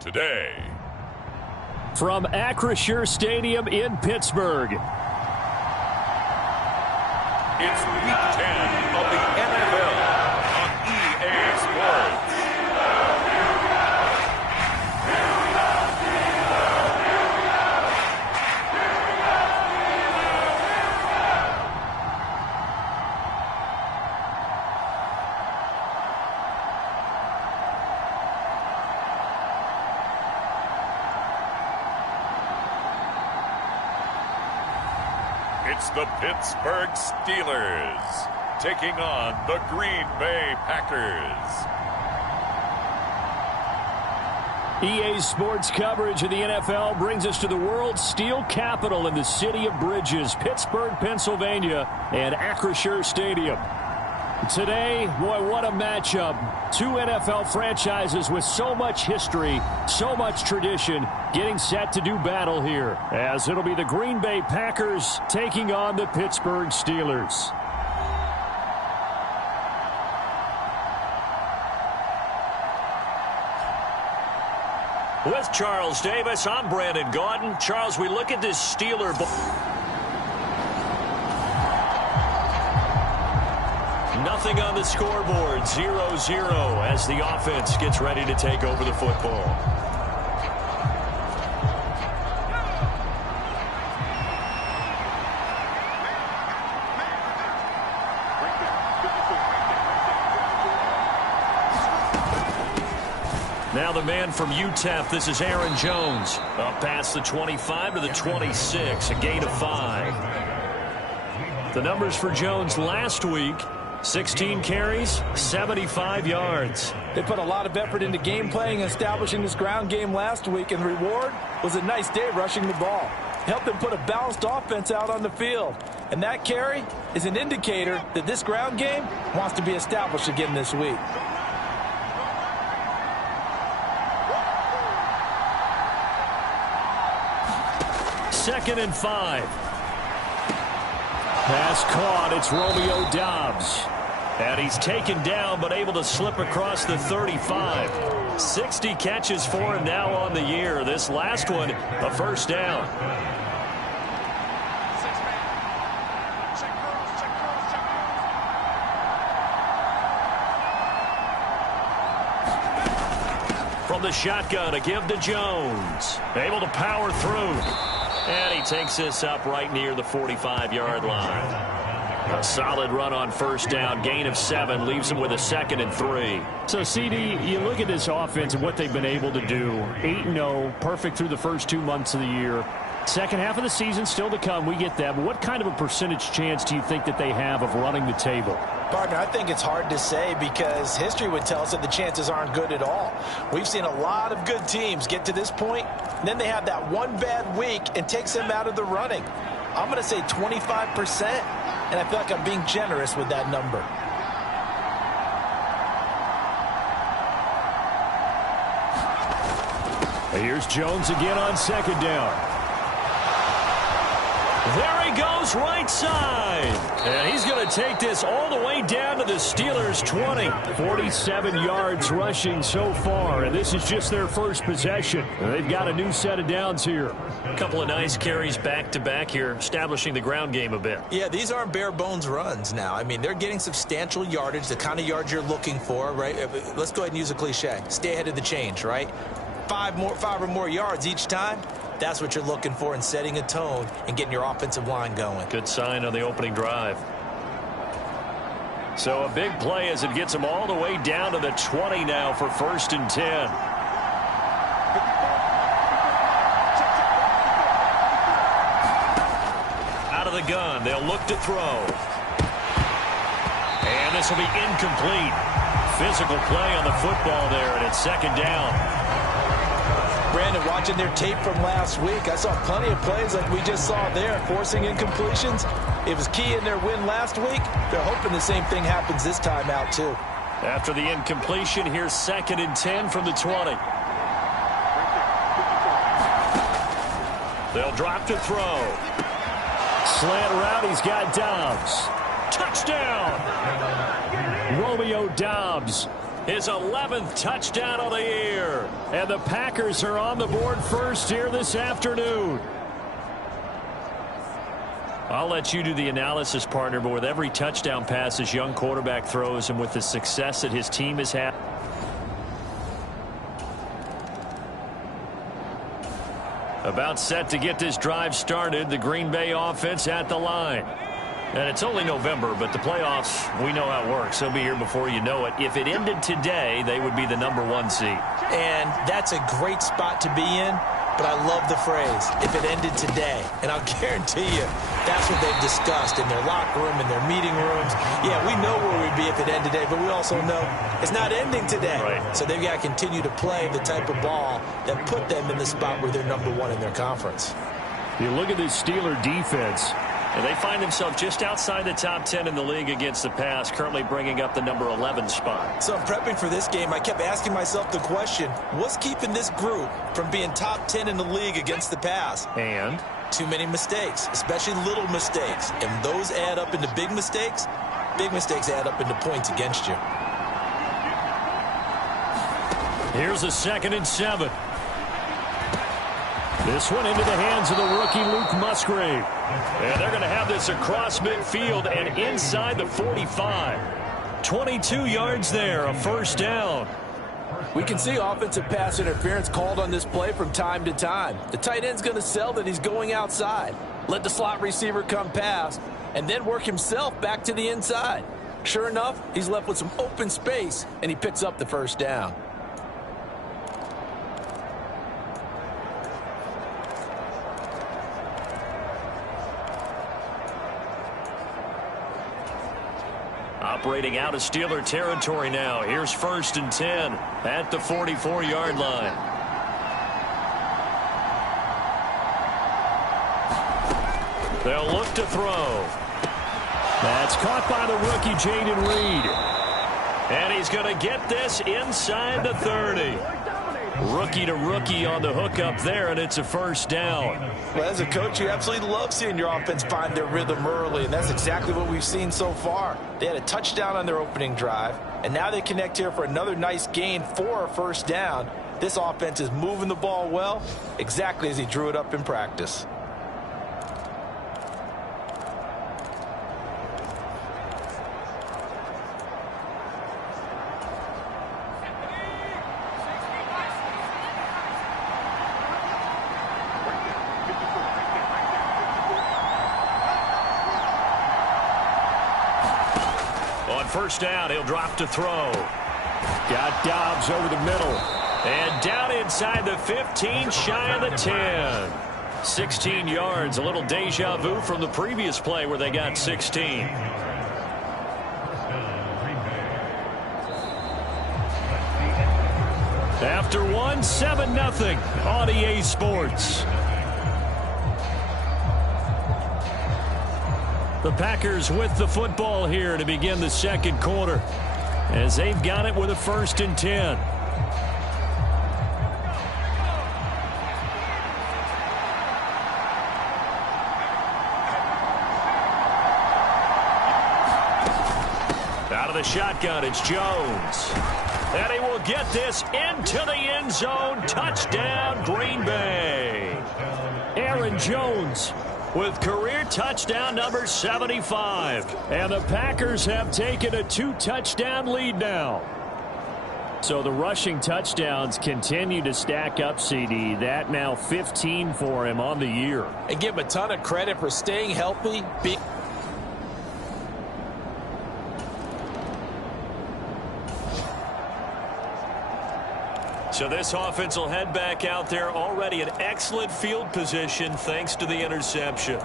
today. From Acrisure Stadium in Pittsburgh. It's Week 10 of the NFL on EA Sports. It's the Pittsburgh Steelers taking on the Green Bay Packers. EA Sports coverage of the NFL brings us to the world's steel capital in the city of Bridges, Pittsburgh, Pennsylvania, and Acrisure Stadium. Today, boy, what a matchup. Two NFL franchises with so much history, so much tradition, getting set to do battle here, as it'll be the Green Bay Packers taking on the Pittsburgh Steelers. With Charles Davis, I'm Brandon Gaudin. Charles, we look at this Steeler. Nothing on the scoreboard, 0-0 as the offense gets ready to take over the football. Now the man from UTEP, this is Aaron Jones. Up past the 25 to the 26, a gain of 5. The numbers for Jones last week: 16 carries, 75 yards. They put a lot of effort into game playing and establishing this ground game last week, and the reward was a nice day rushing the ball. Helped them put a balanced offense out on the field. And that carry is an indicator that this ground game wants to be established again this week. Second and 5. Pass caught. It's Romeo Doubs. And he's taken down but able to slip across the 35. 60 catches for him now on the year. This last one, a first down. From the shotgun, a give to Jones. Able to power through. And he takes this up right near the 45-yard line. A solid run on first down, gain of 7, leaves him with a 2nd and 3. So, CD, you look at this offense and what they've been able to do. 8-0, perfect through the first 2 months of the year. Second half of the season still to come, we get that. But what kind of a percentage chance do you think that they have of running the table? Partner, I think it's hard to say because history would tell us that the chances aren't good at all. We've seen a lot of good teams get to this point, and then they have that one bad week and takes them out of the running. I'm going to say 25%, and I feel like I'm being generous with that number. Here's Jones again on second down. There he goes, right side. And he's going to take this all the way down to the Steelers' 20. 47 yards rushing so far, and this is just their first possession. They've got a new set of downs here. A couple of nice carries back-to-back here, establishing the ground game a bit. Yeah, these aren't bare-bones runs now. I mean, they're getting substantial yardage, the kind of yards you're looking for, right? Let's go ahead and use a cliche. Stay ahead of the change, right? 5 or more yards each time. That's what you're looking for in setting a tone and getting your offensive line going. Good sign on the opening drive. So a big play as it gets them all the way down to the 20 now for 1st and 10. Out of the gun, they'll look to throw. And this will be incomplete. Physical play on the football there, and it's 2nd down. Brandon, watching their tape from last week, I saw plenty of plays like we just saw there, forcing incompletions. It was key in their win last week. They're hoping the same thing happens this time out, too. After the incompletion, here's 2nd and 10 from the 20. They'll drop to throw. Slant route, he's got Doubs. Touchdown! Romeo Doubs. His 11th touchdown of the year. And the Packers are on the board first here this afternoon. I'll let you do the analysis, partner, but with every touchdown pass his young quarterback throws and with the success that his team has had. About set to get this drive started, the Green Bay offense at the line. And it's only November, but the playoffs, we know how it works. They'll be here before you know it. If it ended today, they would be the #1 seed. And that's a great spot to be in, but I love the phrase, if it ended today. And I'll guarantee you, that's what they've discussed in their locker room, in their meeting rooms. Yeah, we know where we'd be if it ended today, but we also know it's not ending today. Right. So they've got to continue to play the type of ball that put them in the spot where they're #1 in their conference. You look at this Steeler defense. And they find themselves just outside the top 10 in the league against the pass, currently bringing up the #11 spot. So in prepping for this game, I kept asking myself the question, what's keeping this group from being top 10 in the league against the pass? And Too many mistakes, especially little mistakes. And those add up into big mistakes. Big mistakes add up into points against you. here's a 2nd and 7. This one into the hands of the rookie Luke Musgrave. And they're going to have this across midfield and inside the 45. 22 yards there, a first down. We can see offensive pass interference called on this play from time to time. The tight end's going to sell that he's going outside. Let the slot receiver come past and then work himself back to the inside. Sure enough, he's left with some open space, and he picks up the first down. Operating out of Steeler territory now. Here's 1st and 10 at the 44-yard line. They'll look to throw. That's caught by the rookie Jayden Reed. And he's going to get this inside the 30. Rookie to rookie on the hook up there, and it's a first down. Well, as a coach, you absolutely love seeing your offense find their rhythm early, and that's exactly what we've seen so far. They had a touchdown on their opening drive, and now they connect here for another nice gain for a first down. This offense is moving the ball well, exactly as he drew it up in practice. First down, he'll drop to throw. Got Dobbs over the middle. And down inside the 15, shy of the 10. 16 yards, a little deja vu from the previous play where they got 16. After one, 7-0 on EA Sports. The Packers with the football here to begin the second quarter as they've got it with a 1st and 10. Out of the shotgun, it's Jones. And he will get this into the end zone. Touchdown, Green Bay. Aaron Jones with career touchdown number 75. And the Packers have taken a 2-touchdown lead now. So the rushing touchdowns continue to stack up, CD. That now 15 for him on the year. And give him a ton of credit for staying healthy. So this offense will head back out there, already in excellent field position thanks to the interception.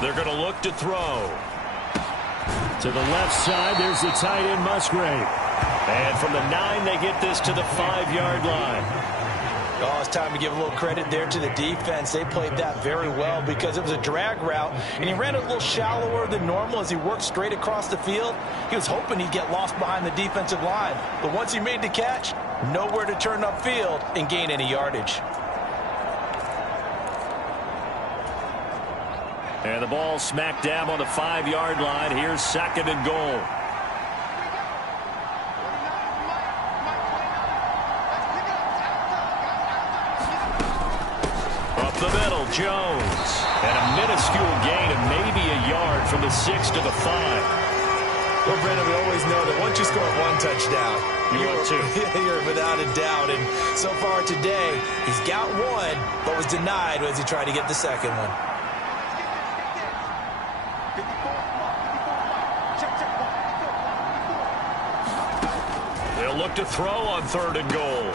They're going to look to throw. To the left side, there's the tight end Musgrave. And from the 9, they get this to the 5-yard line. Oh, it's time to give a little credit there to the defense. They played that very well because it was a drag route, and he ran a little shallower than normal as he worked straight across the field. He was hoping he'd get lost behind the defensive line, but once he made the catch, nowhere to turn upfield and gain any yardage. And the ball smack dab on the 5-yard line. Here's 2nd and goal. Up the middle, Jones. And a minuscule gain of maybe a yard from the 6 to the 5. Well, Brandon, we always know that once you score one touchdown, you're without a doubt. And so far today, he's got one, but was denied as he tried to get the second one. They'll look to throw on 3rd and goal.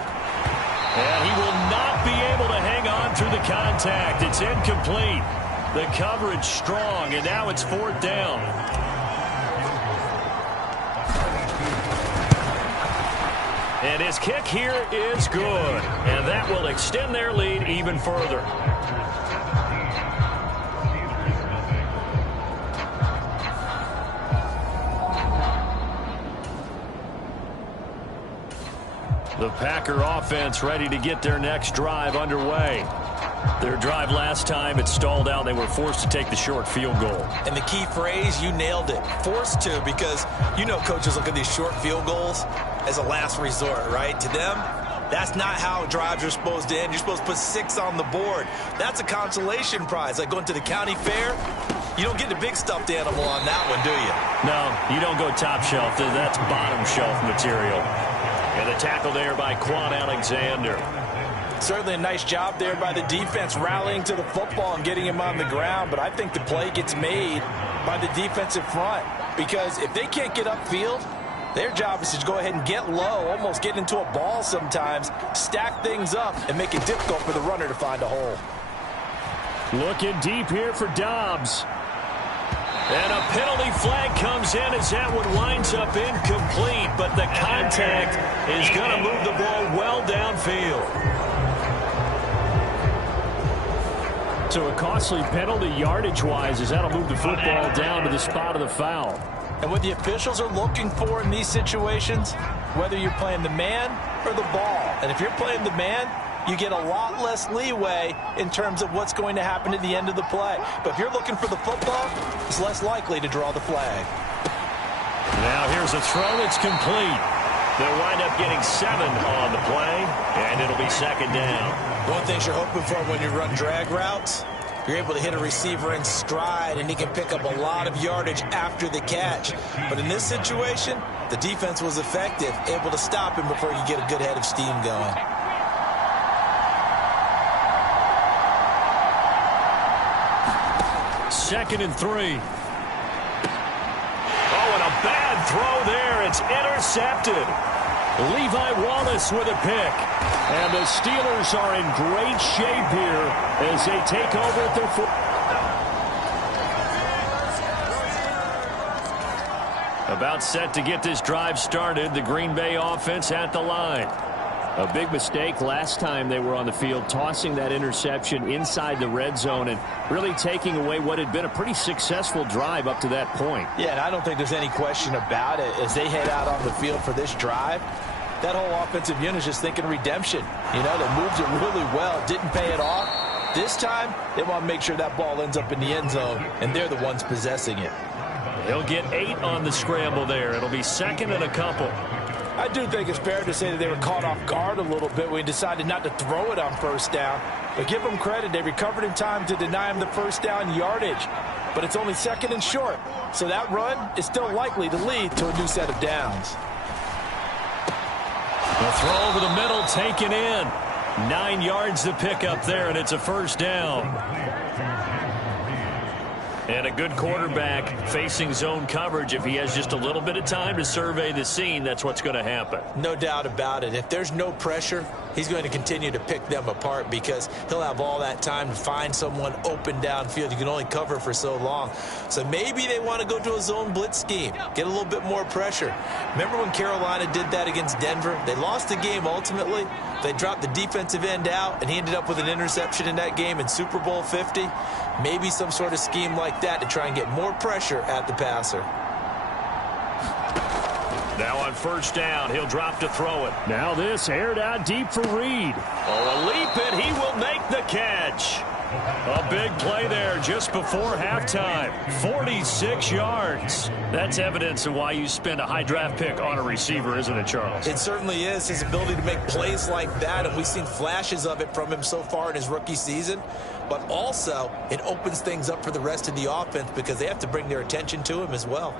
And he will not be able to hang on through the contact. It's incomplete. The coverage strong, and now it's 4th down. And his kick here is good. And that will extend their lead even further. The Packer offense ready to get their next drive underway. Their drive last time, it stalled out. They were forced to take the short field goal. And the key phrase, you nailed it. Forced to, because you know coaches look at these short field goals as a last resort, right? To them, that's not how drives are supposed to end. You're supposed to put 6 on the board. That's a consolation prize. Like going to the county fair, you don't get the big stuffed animal on that one, do you? No, you don't go top shelf. That's bottom shelf material. And the tackle there by Quan Alexander. Certainly a nice job there by the defense rallying to the football and getting him on the ground, but I think the play gets made by the defensive front, because if they can't get upfield, their job is to go ahead and get low, almost get into a ball sometimes, stack things up, and make it difficult for the runner to find a hole. Looking deep here for Dobbs. And a penalty flag comes in as that one winds up incomplete, but the contact is going to move the ball well downfield. So a costly penalty yardage-wise as that'll move the football down to the spot of the foul. And what the officials are looking for in these situations, whether you're playing the man or the ball, and if you're playing the man, you get a lot less leeway in terms of what's going to happen at the end of the play. But if you're looking for the football, it's less likely to draw the flag. Now here's a throw. It's complete. They'll wind up getting 7 on the play, and it'll be 2nd down. One of the things you're hoping for when you run drag routes, you're able to hit a receiver in stride, and he can pick up a lot of yardage after the catch. But in this situation, the defense was effective, able to stop him before you get a good head of steam going. Second and 3. Oh, and a bad throw there. It's intercepted. Levi Wallace with a pick. And the Steelers are in great shape here as they take over at their About set to get this drive started. The Green Bay offense at the line. A big mistake last time they were on the field, tossing that interception inside the red zone and really taking away what had been a pretty successful drive up to that point. Yeah, and I don't think there's any question about it. As they head out on the field for this drive, that whole offensive unit is just thinking redemption. You know, they moved it really well, didn't pay it off. This time, they want to make sure that ball ends up in the end zone, and they're the ones possessing it. He'll get 8 on the scramble there. It'll be 2nd and a couple. I do think it's fair to say that they were caught off guard a little bit when we decided not to throw it on 1st down. But give them credit. They recovered in time to deny him the 1st down yardage. But it's only 2nd and short. So that run is still likely to lead to a new set of downs. The throw over the middle taken in. 9 yards to pick up there, and it's a 1st down. And a good quarterback facing zone coverage. If he has just a little bit of time to survey the scene, that's what's going to happen. No doubt about it. If there's no pressure, he's going to continue to pick them apart because he'll have all that time to find someone open downfield. You can only cover for so long. So maybe they want to go to a zone blitz scheme, get a little bit more pressure. Remember when Carolina did that against Denver? They lost the game ultimately. They dropped the defensive end out, and he ended up with an interception in that game in Super Bowl 50. Maybe some sort of scheme like that to try and get more pressure at the passer. Now on 1st down, he'll drop to throw it. Now this aired out deep for Reed. Oh, a leap, and he will make the catch. A big play there just before halftime. 46 yards. That's evidence of why you spend a high draft pick on a receiver, isn't it, Charles? It certainly is. His ability to make plays like that, and we've seen flashes of it from him so far in his rookie season. But also, it opens things up for the rest of the offense because they have to bring their attention to him as well.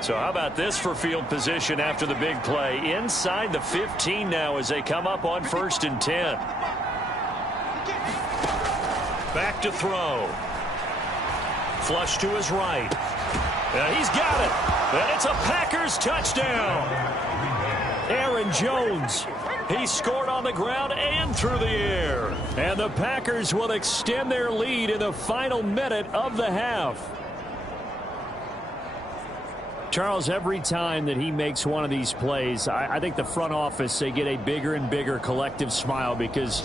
So how about this for field position after the big play? Inside the 15 now as they come up on 1st and 10. Back to throw. Flush to his right. And he's got it. And it's a Packers touchdown. Aaron Jones. He scored on the ground and through the air. And the Packers will extend their lead in the final minute of the half. Charles, every time that he makes one of these plays, I think the front office, they get a bigger and bigger collective smile because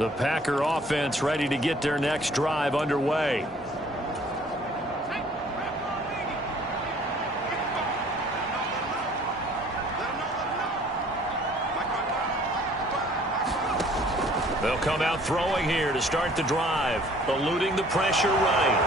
the Packer offense ready to get their next drive underway. They'll come out throwing here to start the drive, eluding the pressure right.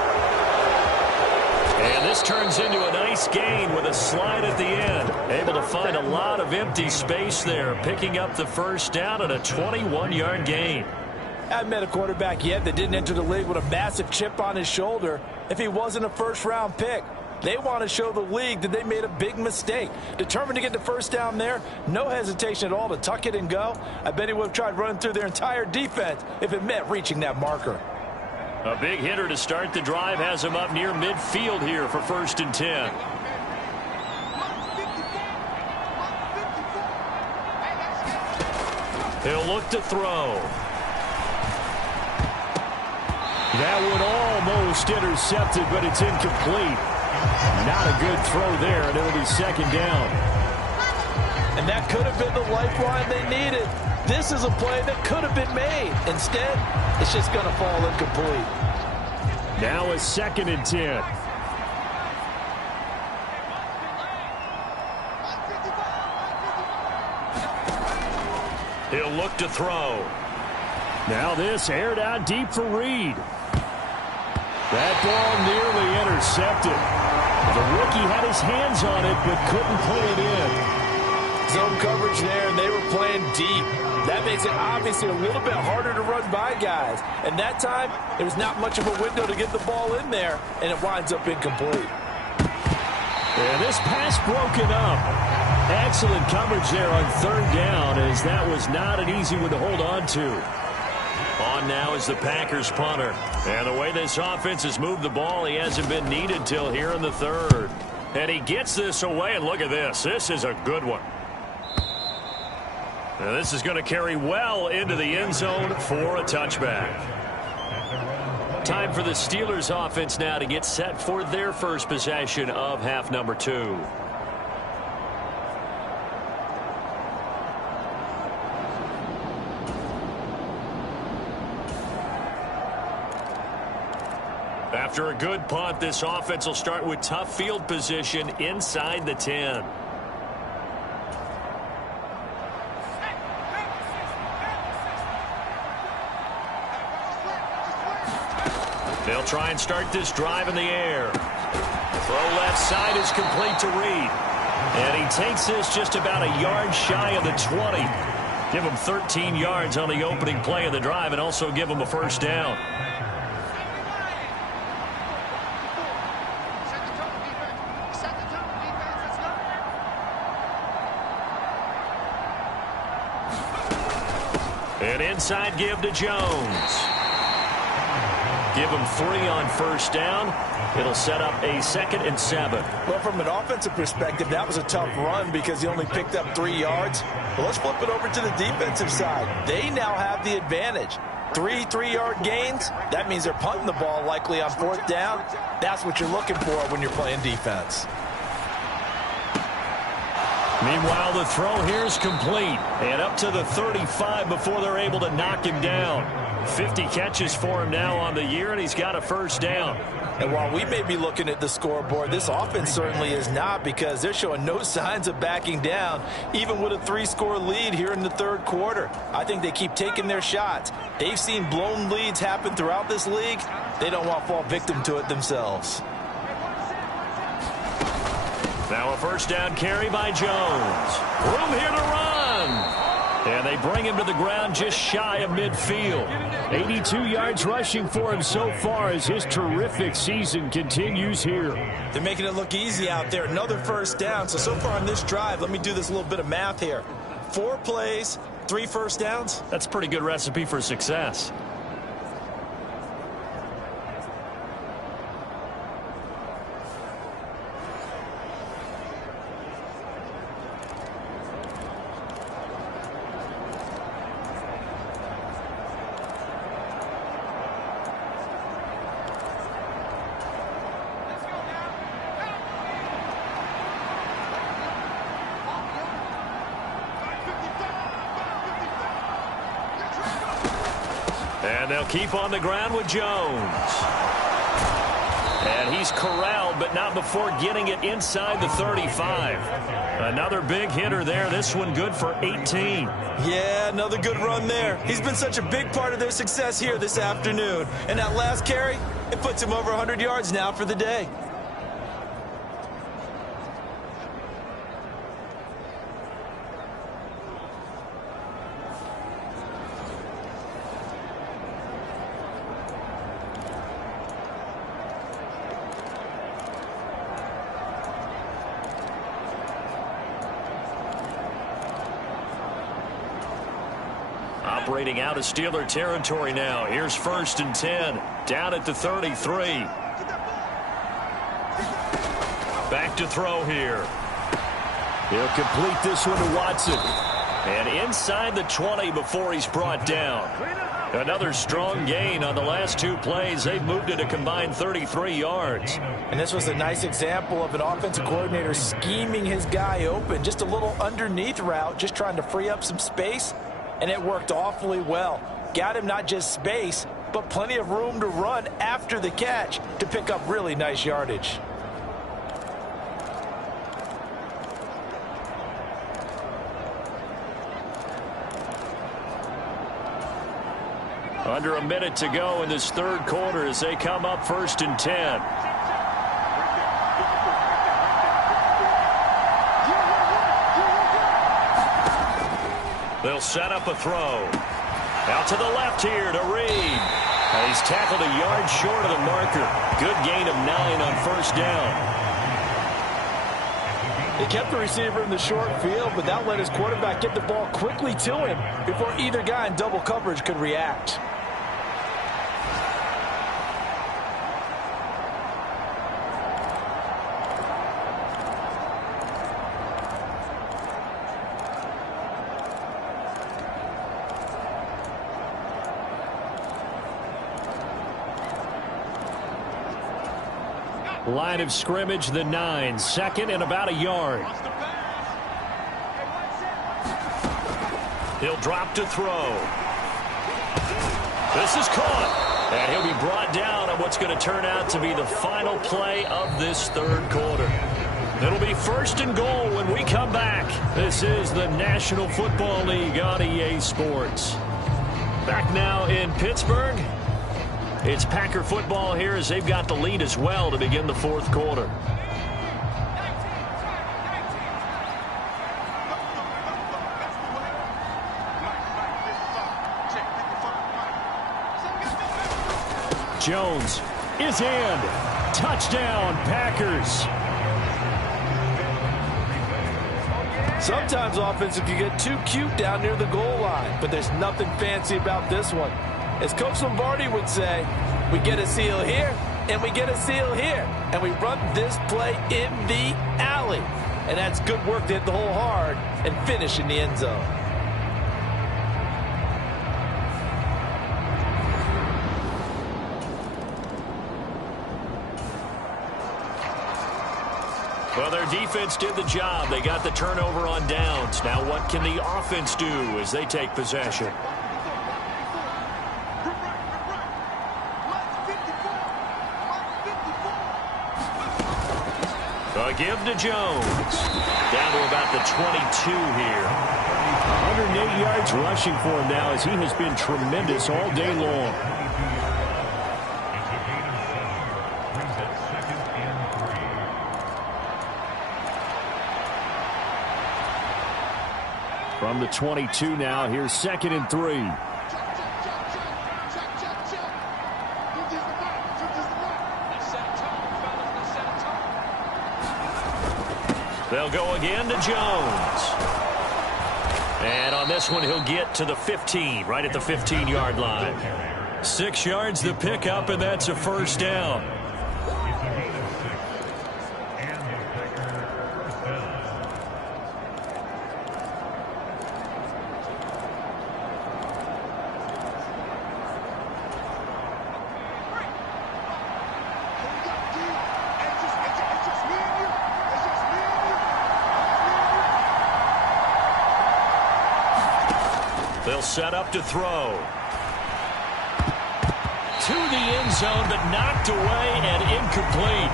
And this turns into a nice gain with a slide at the end. Able to find a lot of empty space there, picking up the first down and a 21-yard gain. I haven't met a quarterback yet that didn't enter the league with a massive chip on his shoulder if he wasn't a first-round pick. They want to show the league that they made a big mistake. Determined to get the first down there. No hesitation at all to tuck it and go. I bet he would have tried running through their entire defense if it meant reaching that marker. A big hitter to start the drive has him up near midfield here for 1st and 10. He'll look to throw. That one almost intercepted, but it's incomplete. Not a good throw there, and it'll be 2nd down. And that could have been the lifeline they needed. This is a play that could have been made. Instead, it's just going to fall incomplete. Now it's 2nd and 10. He'll look to throw. Now this aired out deep for Reed. That ball nearly intercepted. The rookie had his hands on it but couldn't put it in. Zone coverage there, and they were playing deep. That makes it obviously a little bit harder to run by guys. And that time, there was not much of a window to get the ball in there, and it winds up incomplete. And this pass broken up. Excellent coverage there on 3rd down, as that was not an easy one to hold on to. On now is the Packers punter. And the way this offense has moved the ball, he hasn't been needed till here in the 3rd. And he gets this away, and look at this. This is a good one. Now this is going to carry well into the end zone for a touchback. Time for the Steelers offense now to get set for their first possession of half number 2. After a good punt, this offense will start with tough field position inside the 10. They'll try and start this drive in the air. Throw left side is complete to Reed. And he takes this just about a yard shy of the 20. Give him 13 yards on the opening play of the drive and also give him a first down. An inside give to Jones. Give him 3 on first down. It'll set up a 2nd and 7. Well, from an offensive perspective, that was a tough run because he only picked up 3 yards. But let's flip it over to the defensive side. They now have the advantage. 3 3-yard gains. That means they're punting the ball likely on 4th down. That's what you're looking for when you're playing defense. Meanwhile, the throw here is complete. And up to the 35 before they're able to knock him down. 50 catches for him now on the year, and he's got a first down. And while we may be looking at the scoreboard, this offense certainly is not, because they're showing no signs of backing down, even with a 3-score lead here in the third quarter. I think they keep taking their shots. They've seen blown leads happen throughout this league. They don't want to fall victim to it themselves. Now a first down carry by Jones. Room here to run. And they bring him to the ground just shy of midfield. 82 yards rushing for him so far as his terrific season continues here. They're making it look easy out there. Another first down. So far on this drive, let me do this little bit of math here. 4 plays, 3 first downs. That's a pretty good recipe for success. And they'll keep on the ground with Jones. And he's corralled, but not before getting it inside the 35. Another big hitter there. This one good for 18. Yeah, another good run there. He's been such a big part of their success here this afternoon. And that last carry, it puts him over 100 yards now for the day. Operating out of Steeler territory now. Here's 1st and 10. Down at the 33. Back to throw here. He'll complete this one to Watson. And inside the 20 before he's brought down. Another strong gain on the last 2 plays. They've moved it a combined 33 yards. And this was a nice example of an offensive coordinator scheming his guy open. Just a little underneath route, just trying to free up some space. And it worked awfully well. Got him not just space, but plenty of room to run after the catch to pick up really nice yardage. Under a minute to go in this third quarter as they come up 1st and 10. They'll set up a throw. Out to the left here to Reed. And he's tackled a yard short of the marker. Good gain of 9 on 1st down. They kept the receiver in the short field, but that let his quarterback get the ball quickly to him before either guy in double coverage could react. Line of scrimmage, the 9. 2nd and about a yard. He'll drop to throw. This is caught. And he'll be brought down on what's going to turn out to be the final play of this third quarter. It'll be 1st and goal when we come back. This is the National Football League on EA Sports. Back now in Pittsburgh. It's Packer football here as they've got the lead as well to begin the fourth quarter. Jones is in. Touchdown, Packers. Sometimes offense can get too cute down near the goal line, but there's nothing fancy about this one. As Coach Lombardi would say, we get a seal here, and we get a seal here, and we run this play in the alley. And that's good work to hit the hole hard and finish in the end zone. Well, their defense did the job. They got the turnover on downs. Now what can the offense do as they take possession? A give to Jones. Down to about the 22 here. 108 yards rushing for him now as he has been tremendous all day long. From the 22 now, here's 2nd and 3. They'll go again to Jones. And on this one, he'll get to the 15, right at the 15-yard line. 6 yards the pickup, and that's a first down. They'll set up to throw. To the end zone, but knocked away and incomplete.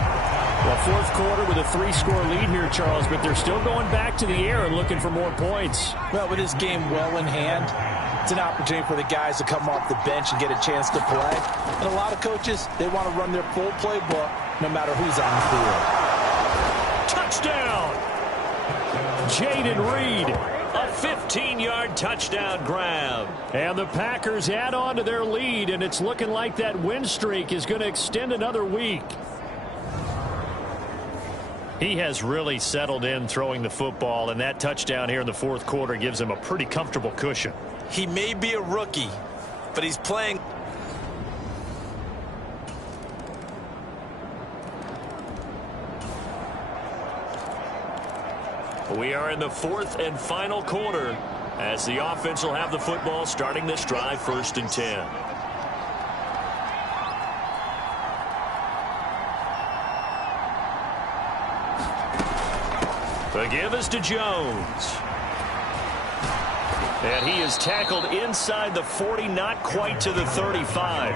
Well, fourth quarter with a 3-score lead here, Charles, but they're still going back to the air and looking for more points. Well, with this game well in hand, it's an opportunity for the guys to come off the bench and get a chance to play. And a lot of coaches, they want to run their full playbook no matter who's on the field. Touchdown! Jayden Reed. A 15-yard touchdown grab. And the Packers add on to their lead, and it's looking like that win streak is going to extend another week. He has really settled in throwing the football, and that touchdown here in the fourth quarter gives him a pretty comfortable cushion. He may be a rookie, but he's playing. We are in the fourth and final quarter as the offense will have the football starting this drive, 1st and 10. The give is to Jones. And he is tackled inside the 40, not quite to the 35.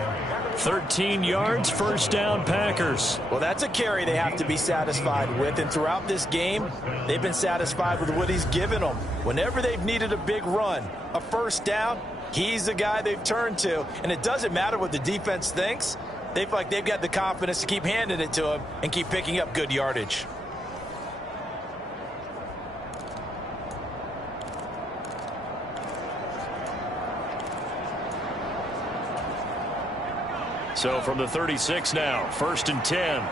13 yards, first down, Packers. Well, that's a carry they have to be satisfied with. And throughout this game, they've been satisfied with what he's given them. Whenever they've needed a big run, a first down, he's the guy they've turned to. And it doesn't matter what the defense thinks. They feel like they've got the confidence to keep handing it to him and keep picking up good yardage. So from the 36 now, 1st and 10.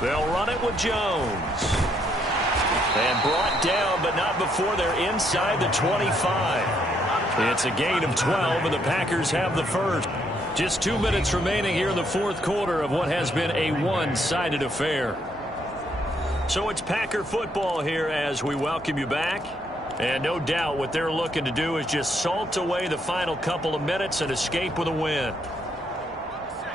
They'll run it with Jones. And brought down, but not before they're inside the 25. It's a gain of 12, and the Packers have the first. Just 2 minutes remaining here in the fourth quarter of what has been a one-sided affair. So it's Packer football here as we welcome you back. And no doubt what they're looking to do is just salt away the final couple of minutes and escape with a win.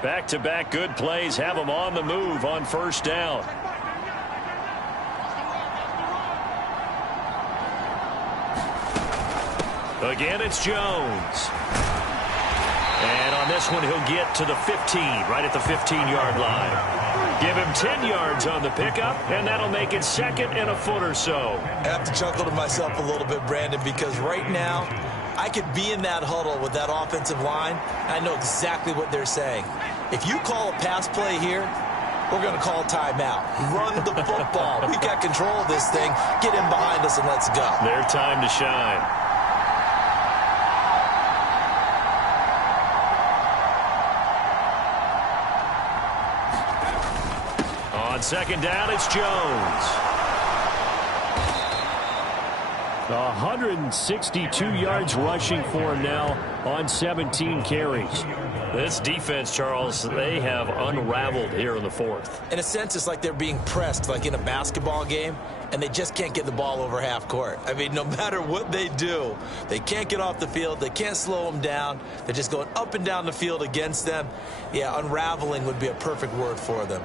Back-to-back good plays have them on the move on first down. Again, it's Jones. And on this one, he'll get to the 15, right at the 15-yard line. Give him 10 yards on the pickup, and that'll make it 2nd and a foot or so. I have to chuckle to myself a little bit, Brandon, because right now I could be in that huddle with that offensive line. I know exactly what they're saying. If you call a pass play here, we're going to call timeout. Run the football. We've got control of this thing. Get in behind us and let's go. Their time to shine. On 2nd down, it's Jones. 162 yards rushing for him now on 17 carries. This defense, Charles, they have unraveled here in the fourth. In a sense, it's like they're being pressed, like in a basketball game, and they just can't get the ball over half court. I mean, no matter what they do, they can't get off the field. They can't slow them down. They're just going up and down the field against them. Yeah, unraveling would be a perfect word for them.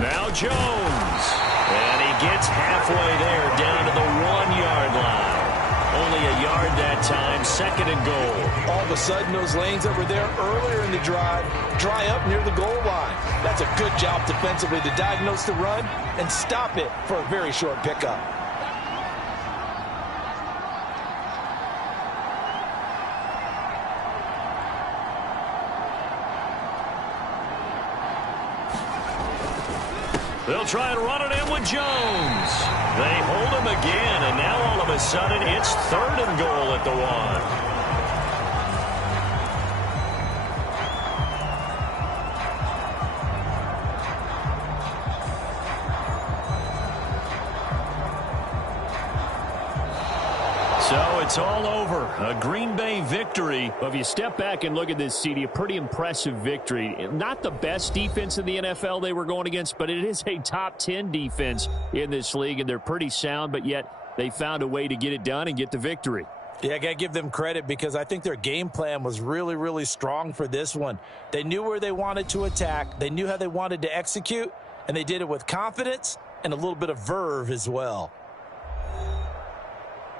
Now Jones. And he gets halfway there, down to the 1-yard line. Only a yard that time, 2nd and goal. All of a sudden, those lanes that were there earlier in the drive dry up near the goal line. That's a good job defensively to diagnose the run and stop it for a very short pickup. They'll try and run it in with Jones. They hold him again, and now all of a sudden it's 3rd and goal at the 1. So it's all over. A Green Bay victory. Well, if you step back and look at this, CD, a pretty impressive victory. Not the best defense in the NFL they were going against, but it is a top 10 defense in this league, and they're pretty sound, but yet they found a way to get it done and get the victory. Yeah, I got to give them credit because I think their game plan was really, really strong for this one. They knew where they wanted to attack. They knew how they wanted to execute, and they did it with confidence and a little bit of verve as well.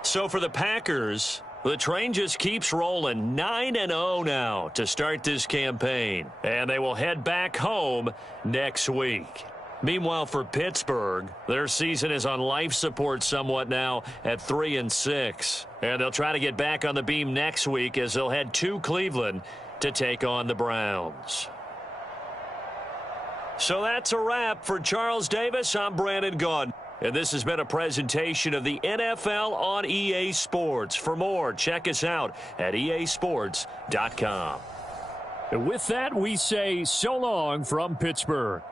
So for the Packers, the train just keeps rolling. 9-0 now to start this campaign. And they will head back home next week. Meanwhile, for Pittsburgh, their season is on life support somewhat now at 3-6. And they'll try to get back on the beam next week as they'll head to Cleveland to take on the Browns. So that's a wrap. For Charles Davis, I'm Brandon Gaudin. And this has been a presentation of the NFL on EA Sports. For more, check us out at easports.com. And with that, we say so long from Pittsburgh.